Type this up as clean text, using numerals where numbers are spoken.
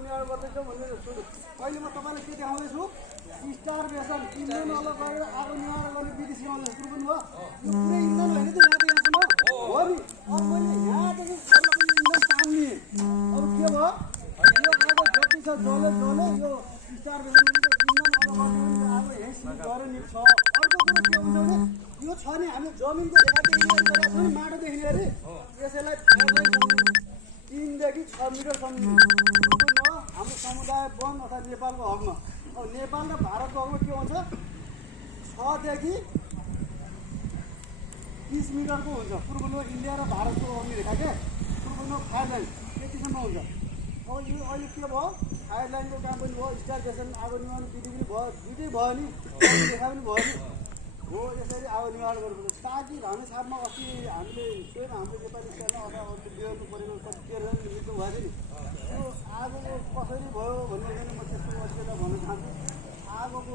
निर्माण गर्दैछ भन्ने सुन्नु। अहिले म तपाईँलाई के देखाउँदैछु, स्टारभेसन इन्जिन अलग गरेर आगो निर्माण गर्ने विधि सिकाउँदैछु। सुरु पनि भयो, यो पुरै इन्जिन होइन त यहाँसम्म हो नि। अब मैले यहाँदेखि इन्जिन तान्ने, अब के भयो, यो आगो जति छ जल्यो यो स्टारभेसन इन्जिन अलग गर्ने आगो यहीँ गएर निक्छ। अर्को कुरो के हुन्छ भने यो छ नि हामीले जमिनको रेखादेखि गरेका छौँ नि, माटोदेखि लिएर यसैलाई 3 देखि 6 मिटरसम्म हाम्रो समुदाय वन अर्थात् नेपालको हकमा। अब नेपाल र भारतको हकमा के हुन्छ, 6 देखि 30 मिटरको हुन्छ। पूर्वमा इन्डिया र भारतको अग्नि रेखा क्या, पूर्वमा फायर लाइन त्यतिसम्म हुन्छ। अब यो अहिले के भयो, फायर लाइनको काम पनि भयो, स्टारभेसन आगो निर्माण विधि पनि भयो, दुइटै भयो नि, रेखा पनि भयो नि हो। यसरी आगो निर्माण गर्नुपर्छ ताकि भानुछापमा अस्ति हामीले स्वयं हाम्रो नेपाली सेना अथवा बिहार्नु परेको कति 13 जन मृत्यु भएको थियो नि, त्यो आगोको कसरी भयो भन्ने म त्यस्तो भन्न चाहन्छु। आगोको